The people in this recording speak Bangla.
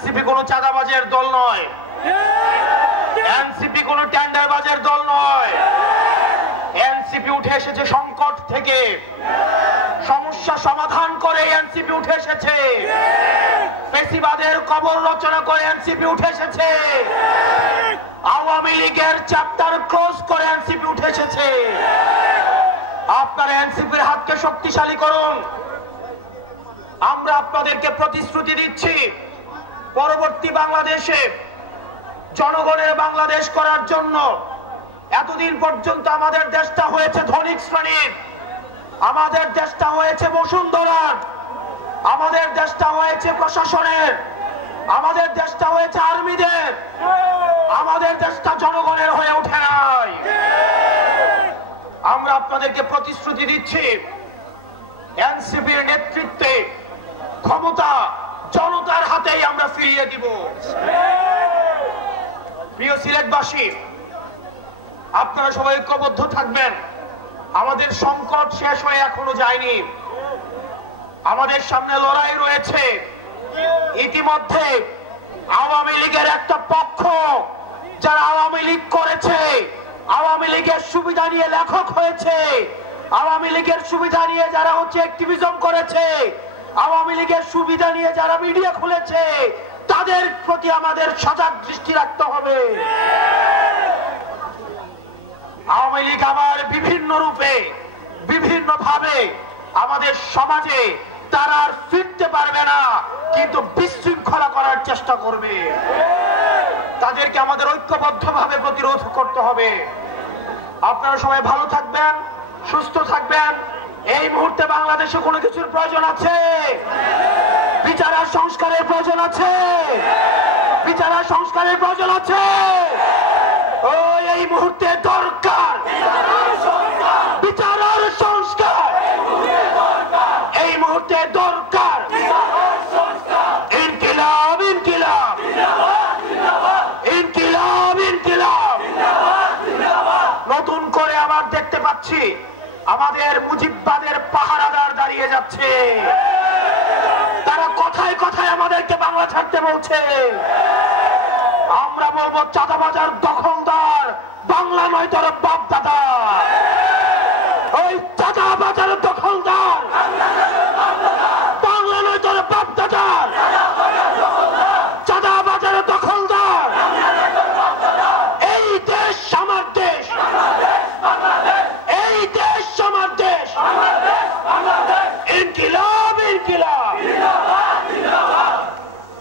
এনসিপি কোনো চাঁদাবাজের দল নয়, এনসিপি কোনো টেন্ডারবাজের দল নয়। এনসিপি উঠে এসেছে সংকট থেকে, সমস্যা সমাধান করে এনসিপি উঠে এসেছে, ফ্যাসিবাদের কবর রচনা করে এনসিপি উঠে এসেছে, আওয়ামী লীগের চ্যাপ্টার ক্লোজ করে এনসিপি উঠে এসেছে। আপনারা এনসিপির হাতকে শক্তিশালী করুন। আমরা আপনাদেরকে প্রতিশ্রুতি দিচ্ছি, পরবর্তী বাংলাদেশে জনগণের বাংলাদেশ করার জন্য এতদিন পর্যন্ত আমাদের দেশটা হয়েছে ধনিক শ্রেণীর, আমাদের দেশটা হয়েছে বসুন্ধরার, আমাদের দেশটা হয়েছে প্রশাসনের, আমাদের দেশটা হয়েছে আর্মিদের, আমাদের দেশটা জনগণের হয়ে ওঠে নাই। আমরা আপনাদেরকে প্রতিশ্রুতি দিচ্ছি, এনসিপির নেতৃত্বে ক্ষমতা জনতার হাতেই আমরা ফিরিয়ে দিব। প্রিয় সিলেটবাসী, আপনারা সবাই ঐক্যবদ্ধ থাকবেন। আমাদের সংকট শেষ হয়ে এখনো যায়নি, আমাদের সামনে লড়াই রয়েছে। ইতিমধ্যে আওয়ামী লীগের একটা পক্ষ, যারা আওয়ামী লীগ করেছে, আওয়ামী লীগের সুবিধা নিয়ে লেখক হয়েছে, আওয়ামী লীগের সুবিধা নিয়ে যারা অ্যাক্টিভিজম করেছে, আওয়ামী লীগের সুবিধা নিয়ে যারা মিডিয়া খুলেছে, তাদের প্রতি আমাদের সজাগ দৃষ্টি রাখতে হবে। আওয়ামী লীগ আবার বিভিন্ন রূপে বিভিন্ন ভাবে আমাদের সমাজে তারা আর ফিরতে পারবে না, কিন্তু বিশৃঙ্খলা করার চেষ্টা করবে। তাদেরকে আমাদের ঐক্যবদ্ধভাবে প্রতিরোধ করতে হবে। আপনারা সবাই ভালো থাকবেন, সুস্থ থাকবেন। এই মুহূর্তে বাংলাদেশে কোনো কিছুর প্রয়োজন আছে, বিচার আর সংস্কারের প্রয়োজন আছে, বিচার আর সংস্কারের প্রয়োজন আছে। এই মুহূর্তে দরকার বিচার আর সংস্কার, এই মুহূর্তে দরকার ইনকিলাব, ইনকিলাব, ইনকিলাব, ইনকিলাব। নতুন করে আবার দেখতে পাচ্ছি আমাদের মুজিববাদের পাহারাদার দাঁড়িয়ে যাচ্ছে। তারা কথায় কথায় আমাদেরকে বাংলা ছাড়তে বলছে। আমরা বলবো চাঁদাবাজার দখলদার বাংলা নয়, তারা বাপ দাদা।